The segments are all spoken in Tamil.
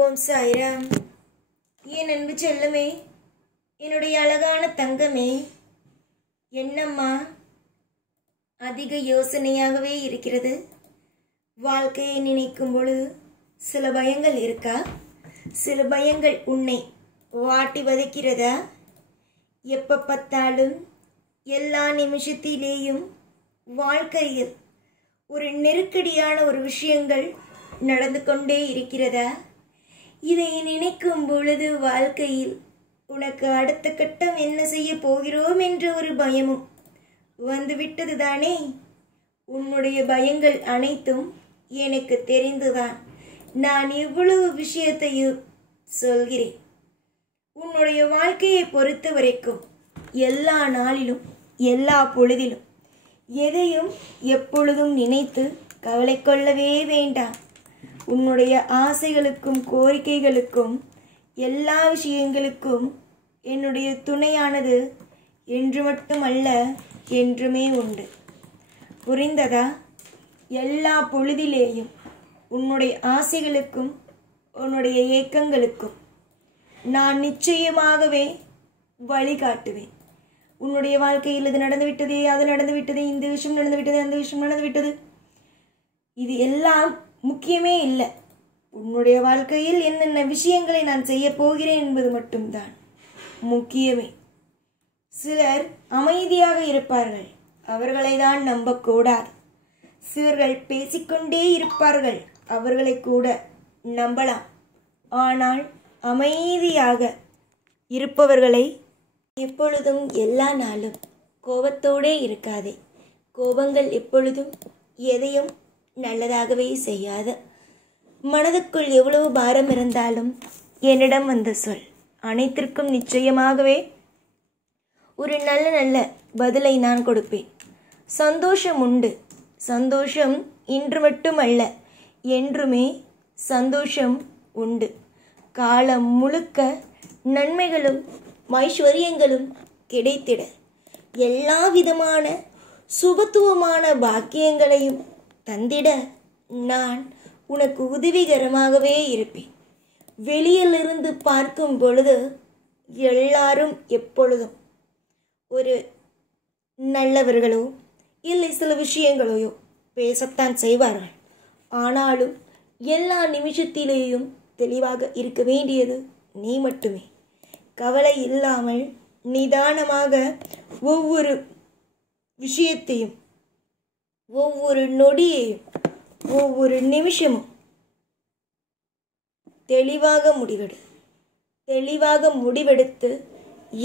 ஓம் சாய்ராம். என் அன்பு செல்லமே, என்னுடைய அழகான தங்கமே, என்னம்மா அதிக யோசனையாகவே இருக்கிறது? வாழ்க்கையை நினைக்கும் பொழுது சில பயங்கள் இருக்கா? சில பயங்கள் உன்னை வாட்டி வதைக்கிறதா? எப்போ பார்த்தாலும் எல்லா நிமிஷத்திலேயும் வாழ்க்கையில் ஒரு நெருக்கடியான ஒரு விஷயங்கள் நடந்து கொண்டே இருக்கிறதா? இதை நினைக்கும் பொழுது வாழ்க்கையில் உனக்கு அடுத்த கட்டம் என்ன செய்ய போகிறோம் என்ற ஒரு பயமும் வந்துவிட்டது தானே? உன்னுடைய பயங்கள் அனைத்தும் எனக்கு தெரிந்துதான் நான் இவ்வளவு விஷயத்தையும் சொல்கிறேன். உன்னுடைய வாழ்க்கையை பொறுத்த வரைக்கும் எல்லா நாளிலும் எல்லா பொழுதிலும் எதையும் எப்பொழுதும் நினைத்து கவலை கொள்ளவே வேண்டாம். உன்னுடைய ஆசைகளுக்கும் கோரிக்கைகளுக்கும் எல்லா விஷயங்களுக்கும் என்னுடைய துணையானது என்று மட்டுமல்ல, என்றுமே உண்டு. புரிந்ததா? எல்லா பொழுதிலேயும் உன்னுடைய ஆசைகளுக்கும் உன்னுடைய ஏக்கங்களுக்கும் நான் நிச்சயமாகவே வழிகாட்டுவேன். உன்னுடைய வாழ்க்கையில் இது நடந்துவிட்டதே, அது நடந்துவிட்டதே, இந்த விஷயம் நடந்துவிட்டது, அந்த விஷயம் நடந்துவிட்டது, இது எல்லாம் முக்கியமே இல்லை. உன்னுடைய வாழ்க்கையில் என்னென்ன விஷயங்களை நான் செய்ய போகிறேன் என்பது மட்டும்தான் முக்கியமே. சிலர் அமைதியாக இருப்பார்கள், அவர்களை தான் நம்பக்கூடாது. சிலர்கள் பேசிக்கொண்டே இருப்பார்கள், அவர்களை கூட நம்பலாம். ஆனால் அமைதியாக இருப்பவர்களை எப்பொழுதும் எல்லா நாளும் கோபத்தோடே இருக்காதே. கோபங்கள் எப்பொழுதும் எதையும் நல்லதாகவே செய்யாத. மனதுக்குள் எவ்வளவு பாரம் இருந்தாலும் என்னிடம் வந்து சொல். அனைத்திற்கும் நிச்சயமாகவே ஒரு நல்ல நல்ல பதிலை நான் கொடுப்பேன். சந்தோஷம் உண்டு. சந்தோஷம் இன்று மட்டுமல்ல, என்றுமே சந்தோஷம் உண்டு. காலம் முழுக்க நன்மைகளும் ஐஸ்வர்யங்களும் கிடைத்திட எல்லா விதமான சுபத்துவமான பாக்கியங்களையும் தந்திட நான் உனக்கு உதவிகரமாகவே இருப்பேன். வெளியிலிருந்து பார்க்கும் பொழுது எல்லாரும் எப்பொழுதும் ஒரு நல்லவர்களோ இல்லை சில விஷயங்களையோ பேசத்தான் செய்வார்கள். ஆனாலும் எல்லா நிமிஷத்திலேயும் தெளிவாக இருக்க வேண்டியது நீ மட்டுமே. கவலை இல்லாமல் நிதானமாக ஒவ்வொரு விஷயத்தையும், ஒவ்வொரு நொடியையும், ஒவ்வொரு நிமிஷமும் தெளிவாக முடிவெடுத்து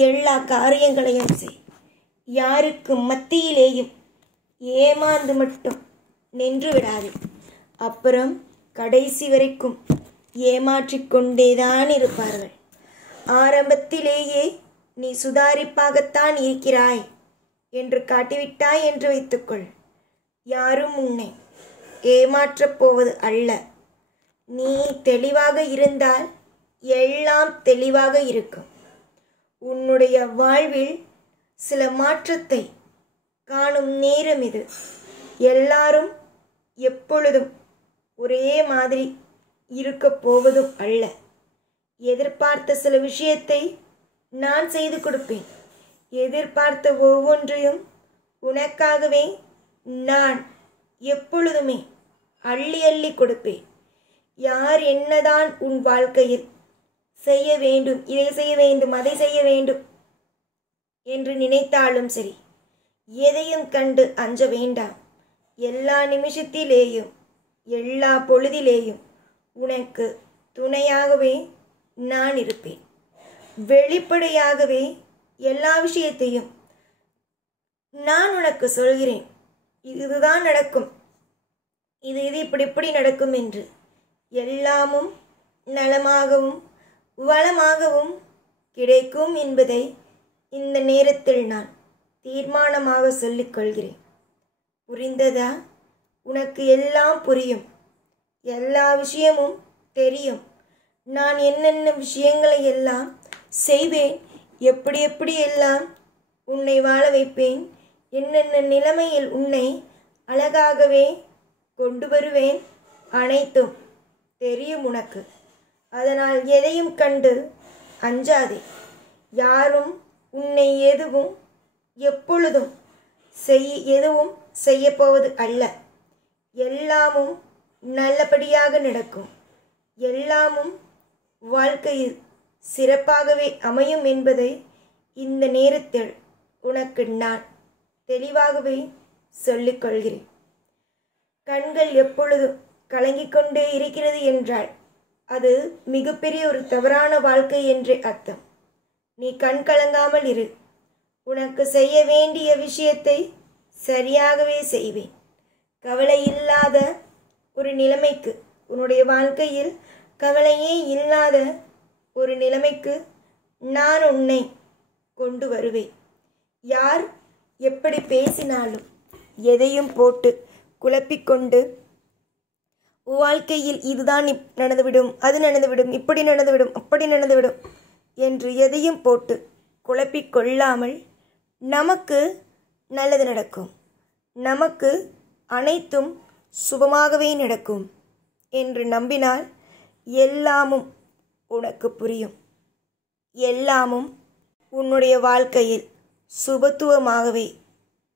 எல்லா காரியங்களையும் செய். யாருக்கு மத்தியிலேயும் ஏமாந்து மட்டும் நின்று விடாதே. அப்புறம் கடைசி வரைக்கும் ஏமாற்றிக்கொண்டேதான் இருப்பார்கள். ஆரம்பத்திலேயே நீ சுதாரிப்பாகத்தான் இருக்கிறாய் என்று காட்டிவிட்டாய் என்று வைத்துக்கொள். யாரும் உன்னை ஏமாற்றப் போவது அல்ல. நீ தெளிவாக இருந்தால் எல்லாம் தெளிவாக இருக்கும். உன்னுடைய வாழ்வில் சில மாற்றத்தை காணும் நேரம் இது. எல்லாரும் எப்பொழுதும் ஒரே மாதிரி இருக்க போவதும் அல்ல. எதிர்பார்த்த சில விஷயத்தை நான் செய்து கொடுப்பேன். எதிர்பார்த்த ஒவ்வொன்றையும் உனக்காகவே நான் எப்பொழுதுமே அள்ளி அள்ளி கொடுப்பேன். யார் என்னதான் உன் வாழ்க்கையில் செய்ய வேண்டும், இதை செய்ய வேண்டும், அதை செய்ய வேண்டும் என்று நினைத்தாலும் சரி, எதையும் கண்டு அஞ்ச வேண்டாம். எல்லா நிமிஷத்திலேயும் எல்லா பொழுதிலேயும் உனக்கு துணையாகவே நான் இருப்பேன். வெளிப்படையாகவே எல்லா விஷயத்தையும் நான் உனக்கு சொல்கிறேன். இதுதான் நடக்கும், இது இப்படி நடக்கும் என்று. எல்லாமும் நலமாகவும் வளமாகவும் கிடைக்கும் என்பதை இந்த நேரத்தில் நான் தீர்மானமாக சொல்லிக்கொள்கிறேன். புரிந்ததா? உனக்கு எல்லாம் புரியும், எல்லா விஷயமும் தெரியும். நான் என்னென்ன விஷயங்களை எல்லாம் செய்வேன், எப்படி எல்லாம் உன்னை வாழ வைப்பேன், என்னென்ன நிலைமையில் உன்னை அழகாகவே கொண்டு வருவேன், அனைத்தும் தெரியும் உனக்கு. அதனால் எதையும் கண்டு அஞ்சாதே. யாரும் உன்னை எப்பொழுதும் எதுவும் செய்யப்போவது அல்ல. எல்லாமும் நல்லபடியாக நடக்கும். எல்லாமும் வாழ்க்கையில் சிறப்பாகவே அமையும் என்பதை இந்த நேரத்தில் உனக்கு நான் தெளிவாகவே சொல்லிக்கொள்கிறேன். கண்கள் எப்பொழுதும் கலங்கிக் கொண்டே இருக்கிறது என்றால் அது மிகப்பெரிய ஒரு தவறான வாழ்க்கை என்றே அர்த்தம். நீ கண் கலங்காமல் இரு. உனக்கு செய்ய வேண்டிய விஷயத்தை சரியாகவே செய்வேன். கவலை இல்லாத ஒரு நிலைமைக்கு, உன்னுடைய வாழ்க்கையில் கவலையே இல்லாத ஒரு நிலைமைக்கு நான் உன்னை கொண்டு வருவேன். யார் எப்படி பேசினாலும் எதையும் போட்டு குழப்பிக்கொண்டு வாழ்க்கையில் இதுதான் நடந்துவிடும், அது நடந்துவிடும், இப்படி நடந்துவிடும், அப்படி நடந்துவிடும் என்று எதையும் போட்டு குழப்பிக்கொள்ளாமல் நமக்கு நல்லது நடக்கும், நமக்கு அனைத்தும் சுபமாகவே நடக்கும் என்று நம்பினால் எல்லாமும் உனக்கு புரியும். எல்லாமும் உன்னுடைய வாழ்க்கையில் சுபத்துவமாகவே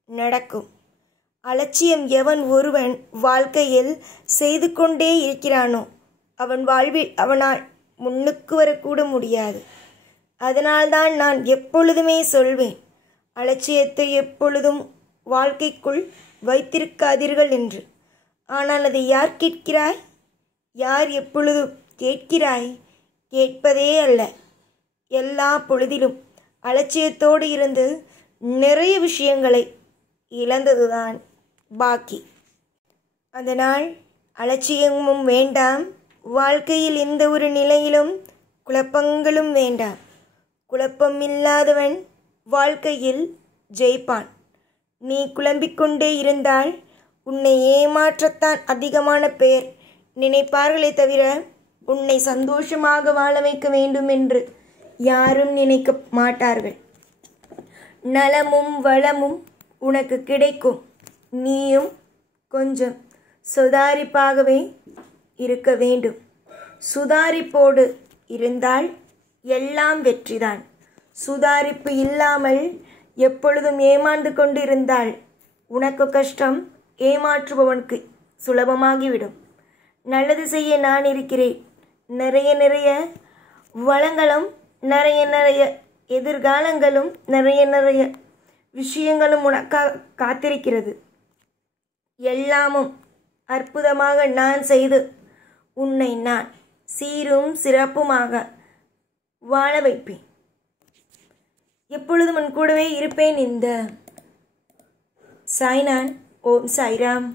நடக்கும். அலட்சியம் எவன் ஒருவன் வாழ்க்கையில் செய்து கொண்டே இருக்கிறானோ அவன் வாழ்வில் அவனால் முன்னுக்கு வரக்கூட முடியாது. அதனால்தான் நான் எப்பொழுதுமே சொல்வேன், அலட்சியத்தை எப்பொழுதும் வாழ்க்கைக்குள் வைத்திருக்காதீர்கள் என்று. ஆனால் அதை யார் கேட்கிறாய்? யார் எப்பொழுதும் கேட்கிறாய்? கேட்பதே அல்ல. எல்லா பொழுதிலும் அலட்சியத்தோடு இருந்து நிறைய விஷயங்களை இழந்ததுதான் பாக்கி. அதனால் அலட்சியமும் வேண்டாம், வாழ்க்கையில் எந்த ஒரு நிலையிலும் குழப்பங்களும் வேண்டாம். குழப்பம் இல்லாதவன் வாழ்க்கையில் ஜெயிப்பான். நீ குழம்பிக்கொண்டே இருந்தால் உன்னை ஏமாற்றத்தான் அதிகமான பேர் நினைப்பார்களே தவிர உன்னை சந்தோஷமாக வாழ வைக்க வேண்டும் என்று யாரும் நினைக்க மாட்டார்கள். நலமும் வளமும் உனக்கு கிடைக்கும். நீயும் கொஞ்சம் சுதாரிப்பாகவே இருக்க வேண்டும். சுதாரிப்போடு இருந்தால் எல்லாம் வெற்றிதான். சுதாரிப்பு இல்லாமல் எப்பொழுதும் ஏமாந்து கொண்டு இருந்தால் உனக்கு கஷ்டம், ஏமாற்றுபவனுக்கு சுலபமாகிவிடும். நல்லது செய்ய நான் இருக்கிறேன். நிறைய நிறைய வளங்களும் நிறைய எதிர்காலங்களும் நிறைய விஷயங்களும் உனக்காக காத்திருக்கிறது. எல்லாமும் அற்புதமாக நான் செய்து உன்னை நான் சீரும் சிறப்புமாக வாழ வைப்பேன். எப்பொழுதும் உன் கூடவே இருப்பேன். இந்த சாய்நான். ஓம் சாய்ராம்.